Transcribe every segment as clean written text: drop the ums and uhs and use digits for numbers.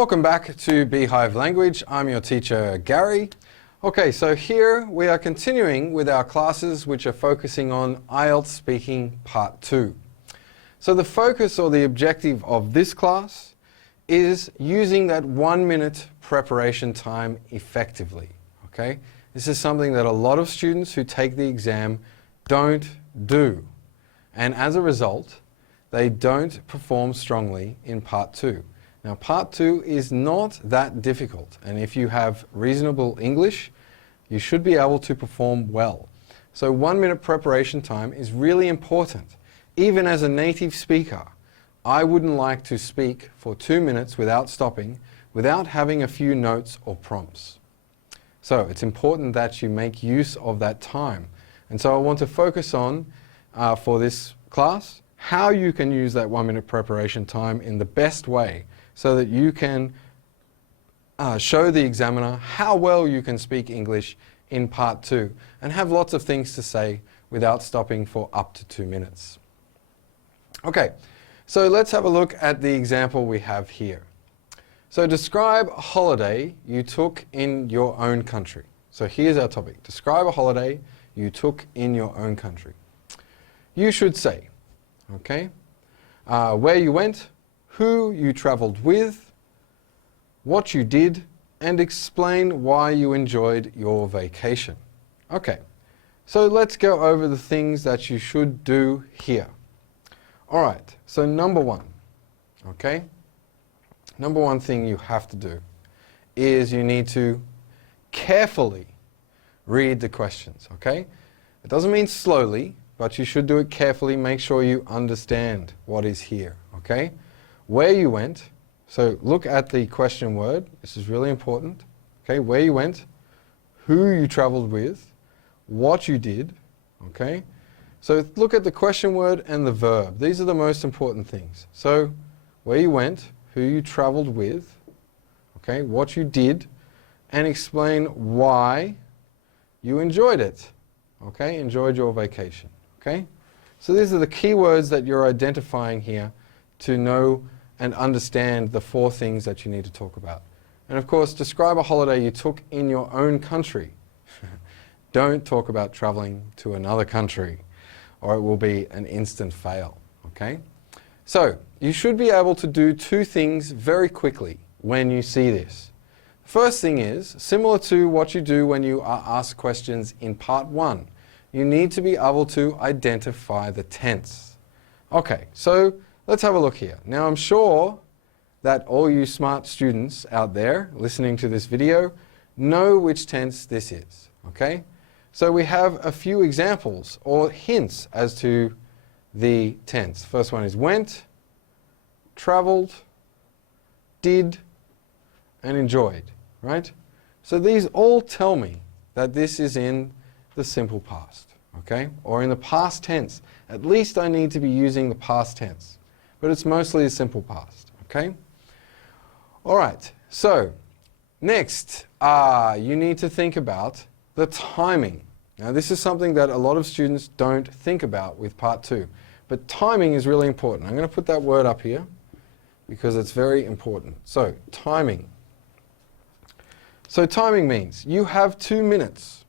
Welcome back to Beehive Language. I'm your teacher, Gary. Okay, so here we are continuing with our classes which are focusing on IELTS Speaking Part 2. So the focus or the objective of this class is using that 1 minute preparation time effectively. Okay? This is something that a lot of students who take the exam don't do. And as a result, they don't perform strongly in Part 2. Now, Part 2 is not that difficult, and if you have reasonable English, you should be able to perform well. So 1 minute preparation time is really important. Even as a native speaker, I wouldn't like to speak for 2 minutes without stopping, without having a few notes or prompts. So it's important that you make use of that time. And so I want to focus on, for this class, how you can use that 1 minute preparation time in the best way, so that you can show the examiner how well you can speak English in Part 2 and have lots of things to say without stopping for up to 2 minutes. Okay, so let's have a look at the example we have here. So describe a holiday you took in your own country. So here's our topic. Describe a holiday you took in your own country. You should say, okay, where you went, who you traveled with, what you did, and explain why you enjoyed your vacation. Okay, so let's go over the things that you should do here. Alright, so number one, okay? Number one thing you have to do is you need to carefully read the questions, okay? It doesn't mean slowly, but you should do it carefully. Make sure you understand what is here, okay? Where you went, so look at the question word, this is really important, okay? Where you went, who you traveled with, what you did, okay? So look at the question word and the verb. These are the most important things. So where you went, who you traveled with, okay, what you did, and explain why you enjoyed it, okay, enjoyed your vacation, okay? So these are the key words that you're identifying here to know and understand the 4 things that you need to talk about. And of course, describe a holiday you took in your own country. Don't talk about traveling to another country, or it will be an instant fail, okay? So, you should be able to do 2 things very quickly when you see this. First thing is, similar to what you do when you are asked questions in Part 1, you need to be able to identify the tense. Okay, so let's have a look here. Now I'm sure that all you smart students out there listening to this video know which tense this is, okay? So we have a few examples or hints as to the tense. First one is went, traveled, did, and enjoyed, right? So these all tell me that this is in the simple past, okay? Or in the past tense. At least I need to be using the past tense. But it's mostly the simple past, okay? Alright, so next, you need to think about the timing. Now this is something that a lot of students don't think about with Part 2. But timing is really important. I'm going to put that word up here because it's very important. So, timing. So timing means you have 2 minutes.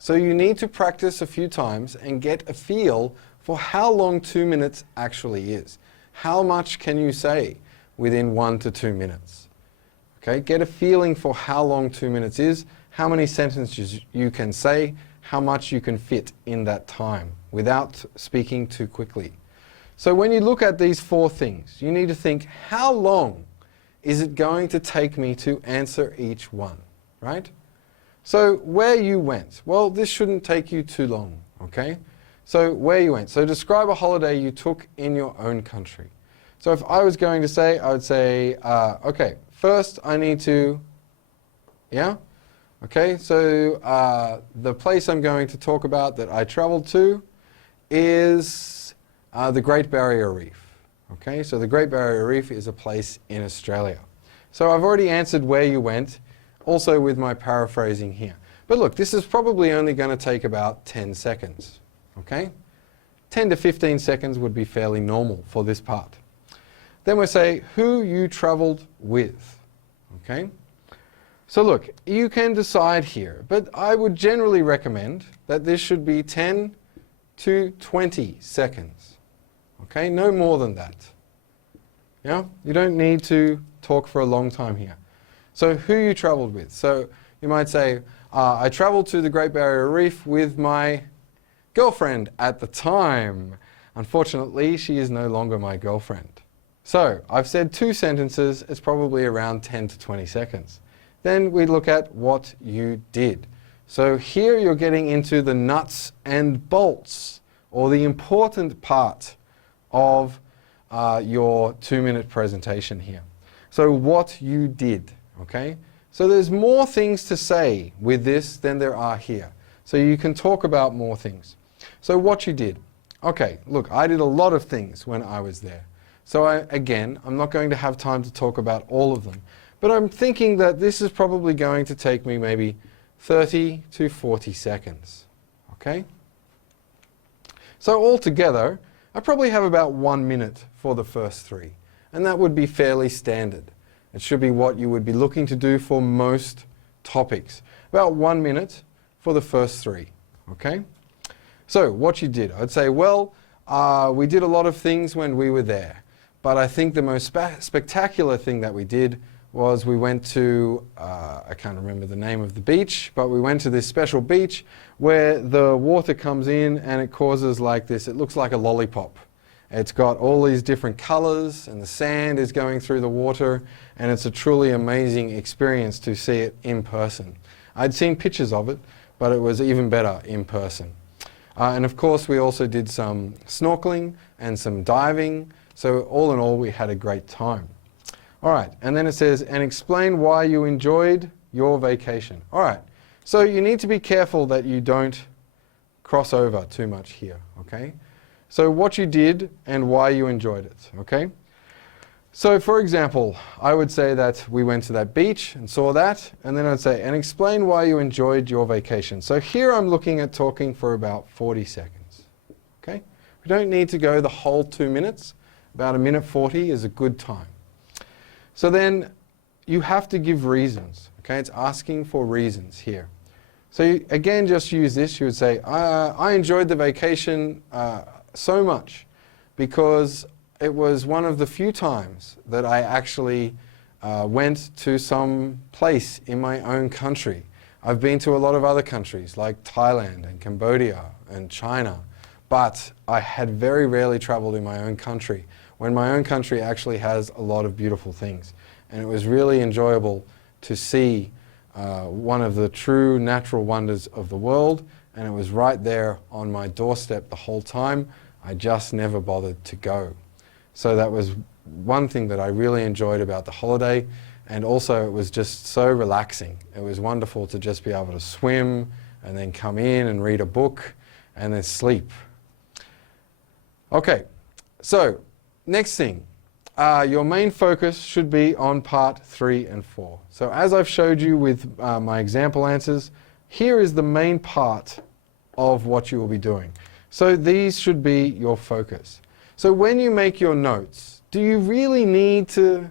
So you need to practice a few times and get a feel for how long 2 minutes actually is. How much can you say within 1 to 2 minutes? Okay, get a feeling for how long 2 minutes is, how many sentences you can say, how much you can fit in that time without speaking too quickly. So when you look at these 4 things, you need to think, how long is it going to take me to answer each one, right? So where you went, well, this shouldn't take you too long, okay? So where you went. So describe a holiday you took in your own country. So if I was going to say, I would say, okay, first I need to, yeah? Okay, so the place I'm going to talk about that I traveled to is the Great Barrier Reef. Okay, so the Great Barrier Reef is a place in Australia. So I've already answered where you went, also with my paraphrasing here. But look, this is probably only going to take about 10 seconds. Okay? 10 to 15 seconds would be fairly normal for this part. Then we say who you traveled with. Okay? So look, you can decide here, but I would generally recommend that this should be 10 to 20 seconds. Okay? No more than that. Yeah? You don't need to talk for a long time here. So who you traveled with. So you might say, I traveled to the Great Barrier Reef with my girlfriend at the time. Unfortunately, she is no longer my girlfriend. So I've said 2 sentences. It's probably around 10 to 20 seconds. Then we look at what you did. So here you're getting into the nuts and bolts, or the important part of your 2-minute presentation here. So what you did, okay? So there's more things to say with this than there are here. So you can talk about more things. So what you did. Okay, look, I did a lot of things when I was there. So again, I'm not going to have time to talk about all of them. But I'm thinking that this is probably going to take me maybe 30 to 40 seconds. Okay? So altogether, I probably have about 1 minute for the first 3. And that would be fairly standard. It should be what you would be looking to do for most topics. About 1 minute for the first 3. Okay? So what you did, I'd say, well, we did a lot of things when we were there. But I think the most spectacular thing that we did was we went to, I can't remember the name of the beach, but we went to this special beach where the water comes in and it causes like this, it looks like a lollipop. It's got all these different colors and the sand is going through the water, and it's a truly amazing experience to see it in person. I'd seen pictures of it, but it was even better in person. And of course we also did some snorkeling and some diving, so all in all we had a great time. Alright, and then it says, and explain why you enjoyed your vacation. Alright, so you need to be careful that you don't cross over too much here, okay? So what you did and why you enjoyed it, okay? So for example, I would say that we went to that beach and saw that, and then I'd say, and explain why you enjoyed your vacation. So here I'm looking at talking for about 40 seconds, okay? We don't need to go the whole 2 minutes. About 1:40 is a good time. So then you have to give reasons, okay? It's asking for reasons here. So you, again, just use this. You would say, I enjoyed the vacation so much because it was one of the few times that I actually went to some place in my own country. I've been to a lot of other countries like Thailand and Cambodia and China, but I had very rarely traveled in my own country, when my own country actually has a lot of beautiful things. And it was really enjoyable to see one of the true natural wonders of the world, and it was right there on my doorstep the whole time. I just never bothered to go. So that was one thing that I really enjoyed about the holiday, and also it was just so relaxing. It was wonderful to just be able to swim and then come in and read a book and then sleep. Okay, so next thing, your main focus should be on part 3 and 4. So as I've showed you with my example answers, here is the main part of what you will be doing. So these should be your focus. So when you make your notes, do you really need to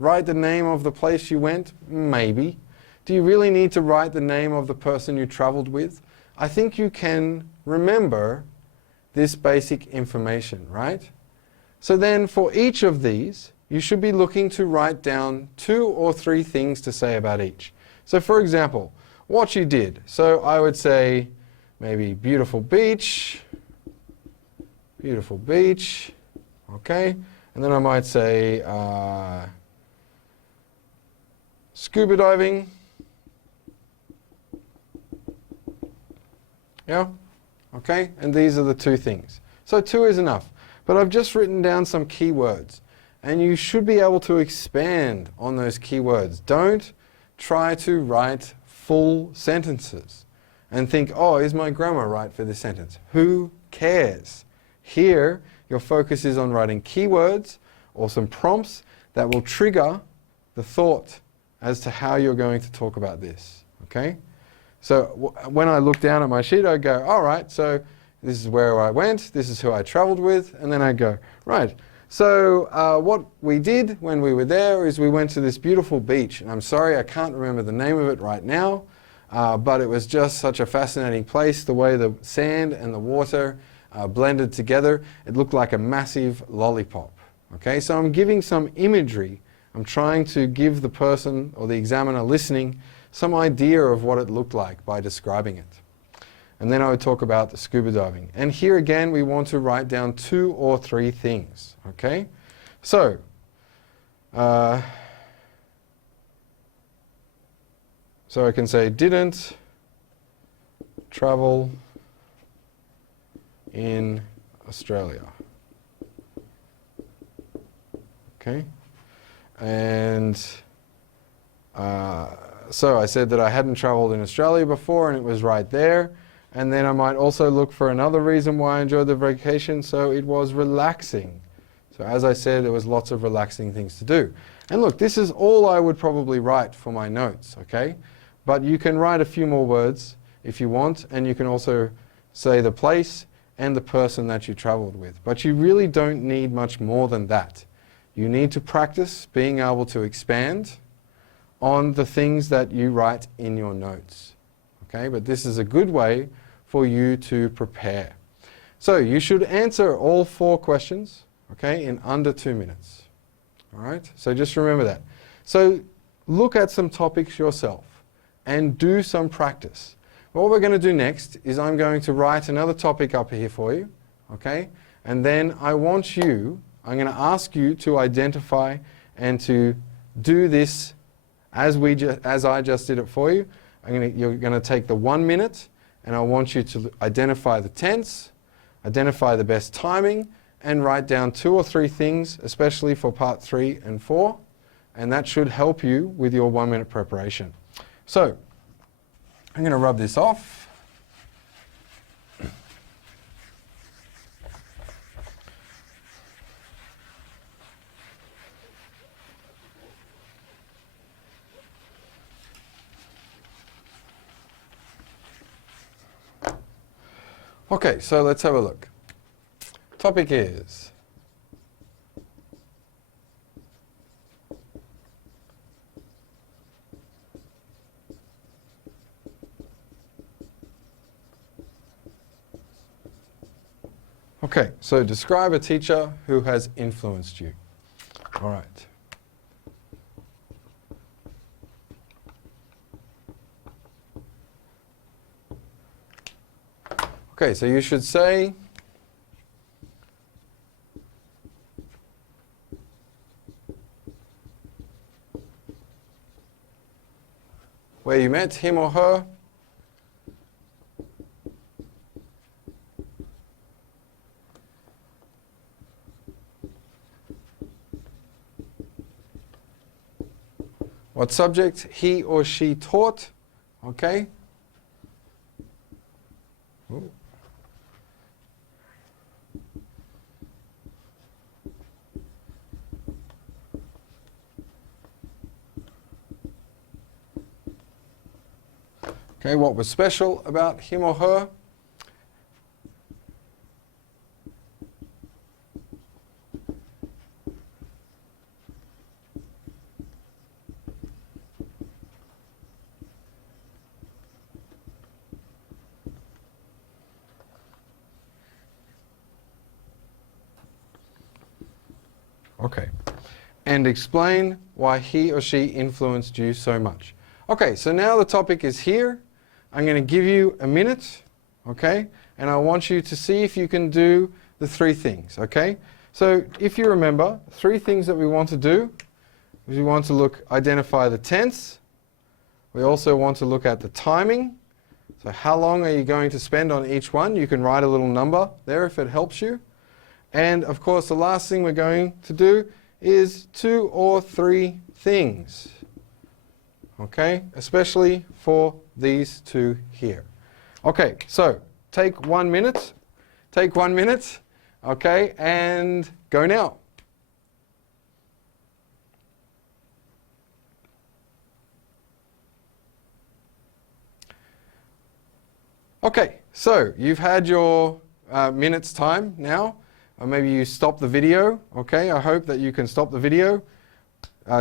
write the name of the place you went? Maybe. Do you really need to write the name of the person you traveled with? I think you can remember this basic information, right? So then for each of these, you should be looking to write down 2 or 3 things to say about each. So for example, what you did. So I would say maybe beautiful beach, okay? And then I might say scuba diving. Yeah? Okay? And these are the 2 things. So 2 is enough. But I've just written down some keywords, and you should be able to expand on those keywords. Don't try to write full sentences and think, oh, is my grammar right for this sentence? Who cares? Here, your focus is on writing keywords or some prompts that will trigger the thought as to how you're going to talk about this, okay? So when I look down at my sheet, I go, all right, so this is where I went, this is who I traveled with, and then I go, right, So what we did when we were there is we went to this beautiful beach. And I'm sorry, I can't remember the name of it right now, but it was just such a fascinating place. The way the sand and the water blended together, it looked like a massive lollipop. Okay, so I'm giving some imagery. I'm trying to give the person or the examiner listening some idea of what it looked like by describing it. And then I would talk about the scuba diving. And here again, we want to write down 2 or 3 things. Okay, so I can say didn't travel in Australia. Okay, and so I said that I hadn't traveled in Australia before and it was right there. And then I might also look for another reason why I enjoyed the vacation. So it was relaxing. So as I said, there was lots of relaxing things to do. And look, this is all I would probably write for my notes, okay? But you can write a few more words if you want, and you can also say the place and the person that you traveled with. But you really don't need much more than that. You need to practice being able to expand on the things that you write in your notes. Okay, but this is a good way for you to prepare. So you should answer all 4 questions, okay, in under 2 minutes. All right, so just remember that. So look at some topics yourself and do some practice. What we're going to do next is I'm going to write another topic up here for you, okay, and then I'm going to ask you to identify and to do this as I just did it for you. You're going to take the 1 minute and I want you to identify the tense, identify the best timing, and write down 2 or 3 things, especially for part 3 and 4, and that should help you with your 1 minute preparation. So I'm going to rub this off. Okay, so let's have a look. Topic is okay, so describe a teacher who has influenced you. All right. Okay, so you should say where you met him or her, what subject he or she taught, okay? Ooh. Okay, what was special about him or her? Okay, and explain why he or she influenced you so much. Okay, so now the topic is here. I'm going to give you a minute, okay? And I want you to see if you can do the 3 things, okay? So if you remember, 3 things that we want to do is we want to identify the tense. We also want to look at the timing. So how long are you going to spend on each one? You can write a little number there if it helps you. And of course, the last thing we're going to do is 2 or 3 things. Okay, especially for these 2 here. Okay, so take 1 minute. Take 1 minute, okay, and go now. Okay, so you've had your minute's time now. or maybe you stop the video. Okay, I hope that you can stop the video,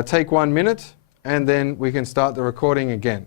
take 1 minute, and then we can start the recording again.